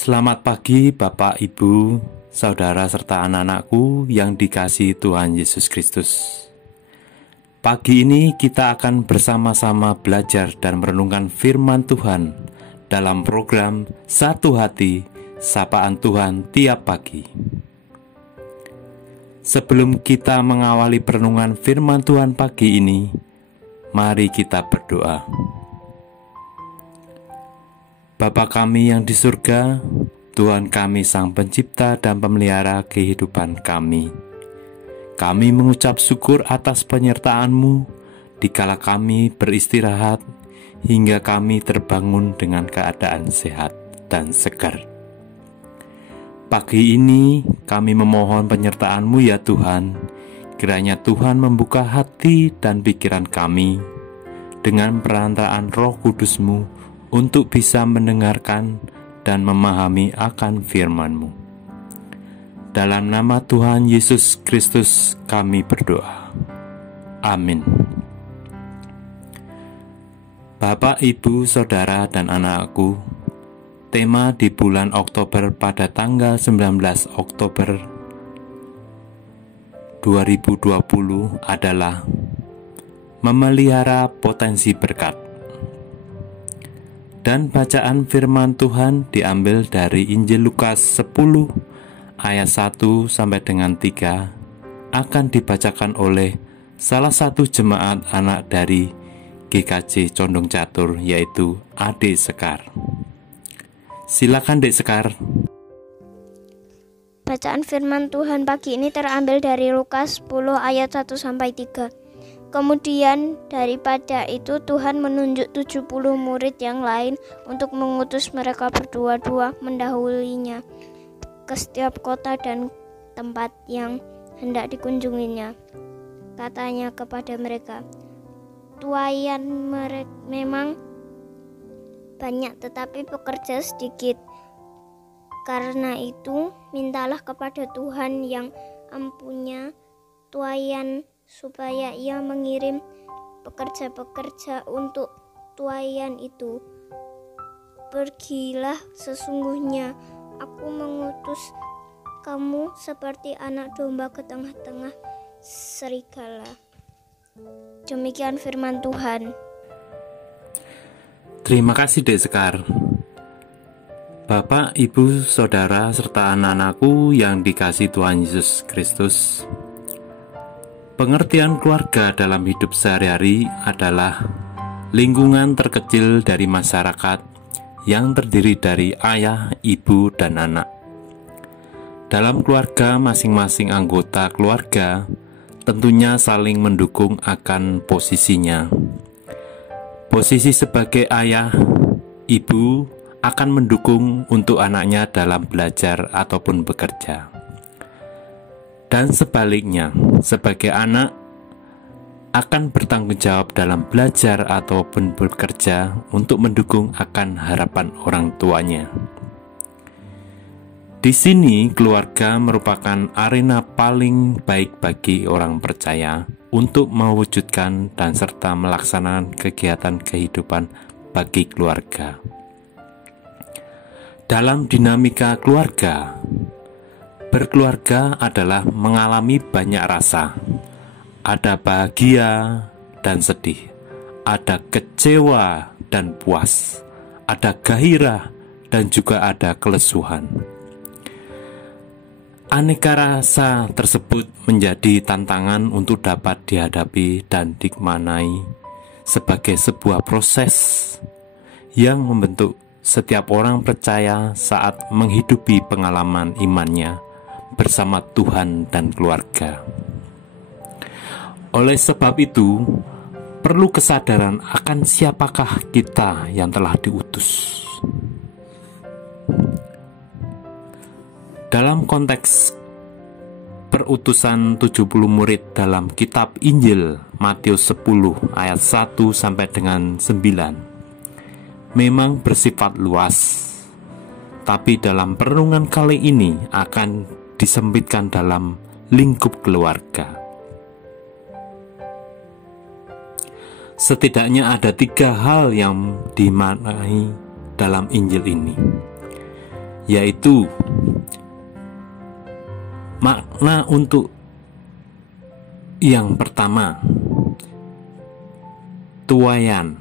Selamat pagi Bapak, Ibu, Saudara serta anak-anakku yang dikasihi Tuhan Yesus Kristus. Pagi ini kita akan bersama-sama belajar dan merenungkan firman Tuhan dalam program Satu Hati, Sapaan Tuhan Tiap Pagi. Sebelum kita mengawali perenungan firman Tuhan pagi ini, mari kita berdoa. Bapa kami yang di surga, Tuhan kami Sang Pencipta dan Pemelihara kehidupan kami. Kami mengucap syukur atas penyertaan-Mu dikala kami beristirahat hingga kami terbangun dengan keadaan sehat dan segar. Pagi ini kami memohon penyertaan-Mu ya Tuhan. Kiranya Tuhan membuka hati dan pikiran kami dengan perantaraan Roh Kudus-Mu untuk bisa mendengarkan dan memahami akan firman-Mu. Dalam nama Tuhan Yesus Kristus kami berdoa. Amin. Bapak, Ibu, Saudara, dan anakku, tema di bulan Oktober pada tanggal 19 Oktober 2020 adalah memelihara potensi berkat. Dan bacaan firman Tuhan diambil dari Injil Lukas 10 ayat 1 sampai dengan 3 akan dibacakan oleh salah satu jemaat anak dari GKJ Condong Catur, yaitu Adik Sekar. Silakan Dek Sekar. Bacaan firman Tuhan pagi ini terambil dari Lukas 10 ayat 1 sampai 3. Kemudian daripada itu Tuhan menunjuk 70 murid yang lain untuk mengutus mereka berdua-dua mendahulunya ke setiap kota dan tempat yang hendak dikunjunginya. Katanya kepada mereka, tuaian memang banyak tetapi pekerja sedikit. Karena itu mintalah kepada Tuhan yang empunya tuaian supaya ia mengirim pekerja-pekerja untuk tuaian itu. Pergilah, sesungguhnya aku mengutus kamu seperti anak domba ke tengah-tengah serigala. Demikian firman Tuhan. Terima kasih Dek Sekar. Bapak, Ibu, Saudara, serta anak-anakku yang dikasihi Tuhan Yesus Kristus. Pengertian keluarga dalam hidup sehari-hari adalah lingkungan terkecil dari masyarakat yang terdiri dari ayah, ibu, dan anak. Dalam keluarga, masing-masing anggota keluarga tentunya saling mendukung akan posisinya. Posisi sebagai ayah, ibu akan mendukung untuk anaknya dalam belajar ataupun bekerja. Dan sebaliknya, sebagai anak akan bertanggung jawab dalam belajar ataupun bekerja untuk mendukung akan harapan orang tuanya. Di sini, keluarga merupakan arena paling baik bagi orang percaya untuk mewujudkan dan serta melaksanakan kegiatan kehidupan bagi keluarga. Dalam dinamika keluarga, berkeluarga adalah mengalami banyak rasa. Ada bahagia dan sedih, ada kecewa dan puas, ada gairah dan juga ada kelesuhan. Aneka rasa tersebut menjadi tantangan untuk dapat dihadapi dan dimaknai sebagai sebuah proses yang membentuk setiap orang percaya saat menghidupi pengalaman imannya bersama Tuhan dan keluarga. Oleh sebab itu, perlu kesadaran akan siapakah kita yang telah diutus. Dalam konteks perutusan 70 murid dalam kitab Injil Matius 10 ayat 1 sampai dengan 9 memang bersifat luas, tapi dalam perenungan kali ini akan disempitkan dalam lingkup keluarga. Setidaknya ada 3 hal yang dimaknai dalam Injil ini. yaitu makna untuk yang pertama, tuaian.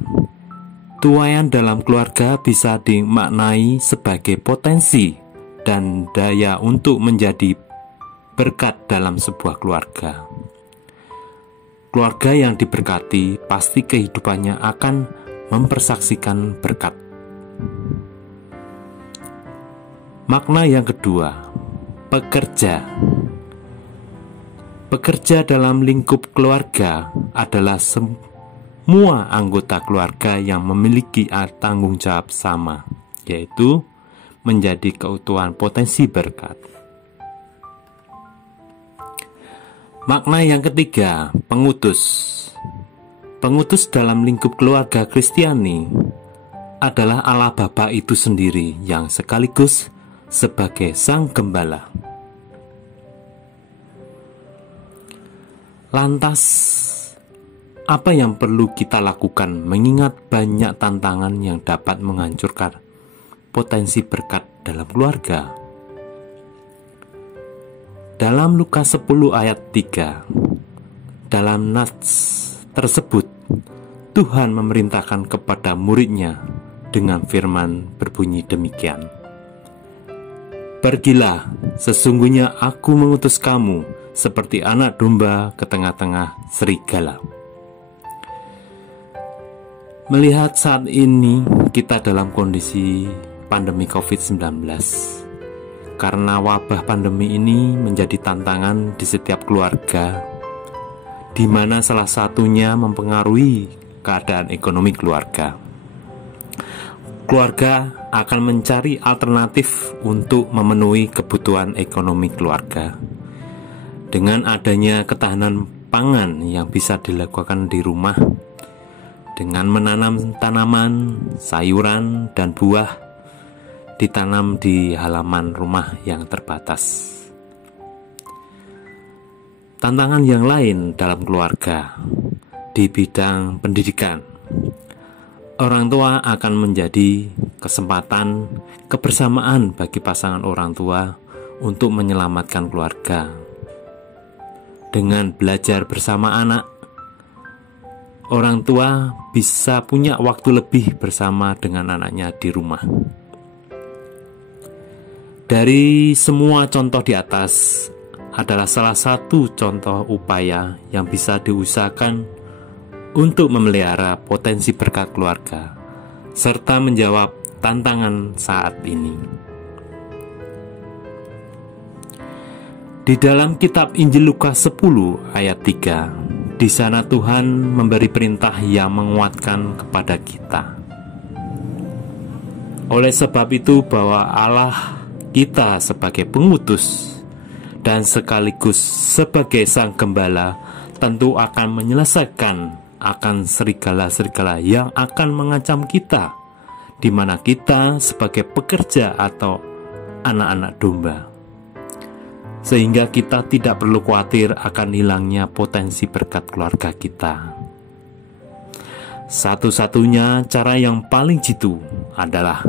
Tuaian dalam keluarga bisa dimaknai sebagai potensi dan daya untuk menjadi berkat dalam sebuah keluarga. Keluarga yang diberkati pasti kehidupannya akan mempersaksikan berkat. Makna yang kedua, pekerja. Pekerja dalam lingkup keluarga adalah semua anggota keluarga yang memiliki tanggung jawab sama, yaitu menjadi keutuhan potensi berkat. Makna yang ketiga, pengutus. Pengutus dalam lingkup keluarga Kristiani adalah Allah Bapa itu sendiri yang sekaligus sebagai Sang Gembala. Lantas, apa yang perlu kita lakukan mengingat banyak tantangan yang dapat menghancurkan potensi berkat dalam keluarga? Dalam Lukas 10 ayat 3, dalam nats tersebut, Tuhan memerintahkan kepada muridnya dengan firman berbunyi demikian. Pergilah, sesungguhnya aku mengutus kamu seperti anak domba ke tengah-tengah serigala. Melihat saat ini kita dalam kondisi pandemi COVID-19, karena wabah pandemi ini menjadi tantangan di setiap keluarga, di mana salah satunya mempengaruhi keadaan ekonomi keluarga. Keluarga akan mencari alternatif untuk memenuhi kebutuhan ekonomi keluarga. Dengan adanya ketahanan pangan yang bisa dilakukan di rumah, dengan menanam tanaman, sayuran, dan buah ditanam di halaman rumah yang terbatas. Tantangan yang lain dalam keluarga di bidang pendidikan. Orang tua akan menjadi kesempatan kebersamaan bagi pasangan orang tua untuk menyelamatkan keluarga. Dengan belajar bersama anak, orang tua bisa punya waktu lebih bersama dengan anaknya di rumah. Dari semua contoh di atas adalah salah satu contoh upaya yang bisa diusahakan untuk memelihara potensi berkat keluarga serta menjawab tantangan saat ini. Di dalam kitab Injil Lukas 10 ayat 3, di sana Tuhan memberi perintah yang menguatkan kepada kita. Oleh sebab itu bahwa Allah kita sebagai pengutus dan sekaligus sebagai Sang Gembala tentu akan menyelesaikan akan serigala-serigala yang akan mengancam kita, di mana kita sebagai pekerja atau anak-anak domba. Sehingga kita tidak perlu khawatir akan hilangnya potensi berkat keluarga kita. Satu-satunya cara yang paling jitu adalah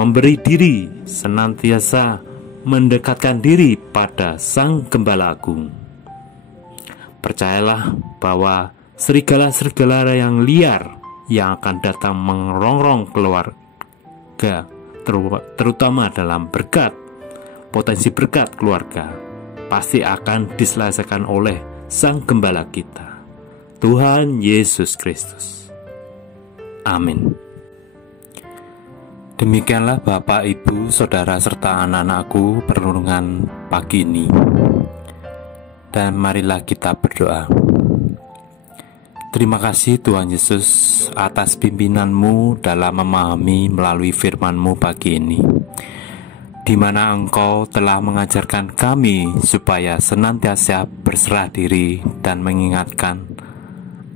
memberi diri, senantiasa mendekatkan diri pada Sang Gembala Agung. Percayalah bahwa serigala-serigala yang liar yang akan datang mengerongrong keluarga, terutama dalam berkat, potensi berkat keluarga, pasti akan diselesaikan oleh Sang Gembala kita, Tuhan Yesus Kristus. Amin. Demikianlah Bapak, Ibu, Saudara, serta anak-anakku perenungan pagi ini. Dan marilah kita berdoa. Terima kasih Tuhan Yesus atas pimpinan-Mu dalam memahami melalui firman-Mu pagi ini, di mana Engkau telah mengajarkan kami supaya senantiasa berserah diri dan mengingatkan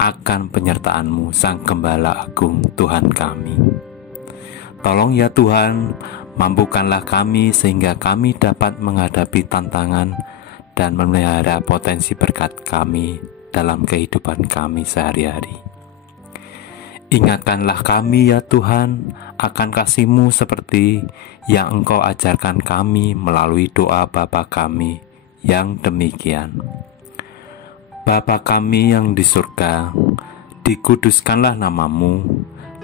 akan penyertaan-Mu, Sang Gembala Agung Tuhan kami. Tolong ya Tuhan, mampukanlah kami sehingga kami dapat menghadapi tantangan dan memelihara potensi berkat kami dalam kehidupan kami sehari-hari. Ingatkanlah kami ya Tuhan akan kasih-Mu seperti yang Engkau ajarkan kami melalui doa Bapa kami yang demikian. Bapa kami yang di surga, dikuduskanlah nama-Mu,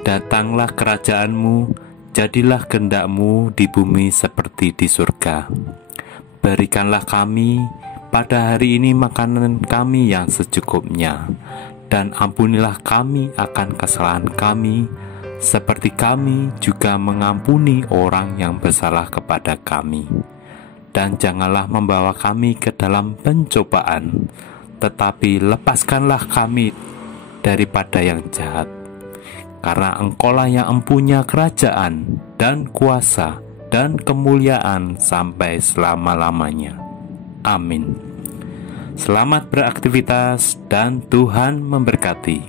datanglah kerajaan-Mu, jadilah kehendak-Mu di bumi seperti di surga. Berikanlah kami pada hari ini makanan kami yang secukupnya, dan ampunilah kami akan kesalahan kami, seperti kami juga mengampuni orang yang bersalah kepada kami. Dan janganlah membawa kami ke dalam pencobaan, tetapi lepaskanlah kami daripada yang jahat. Karena Engkaulah yang empunya kerajaan dan kuasa dan kemuliaan sampai selama-lamanya. Amin. Selamat beraktivitas dan Tuhan memberkati.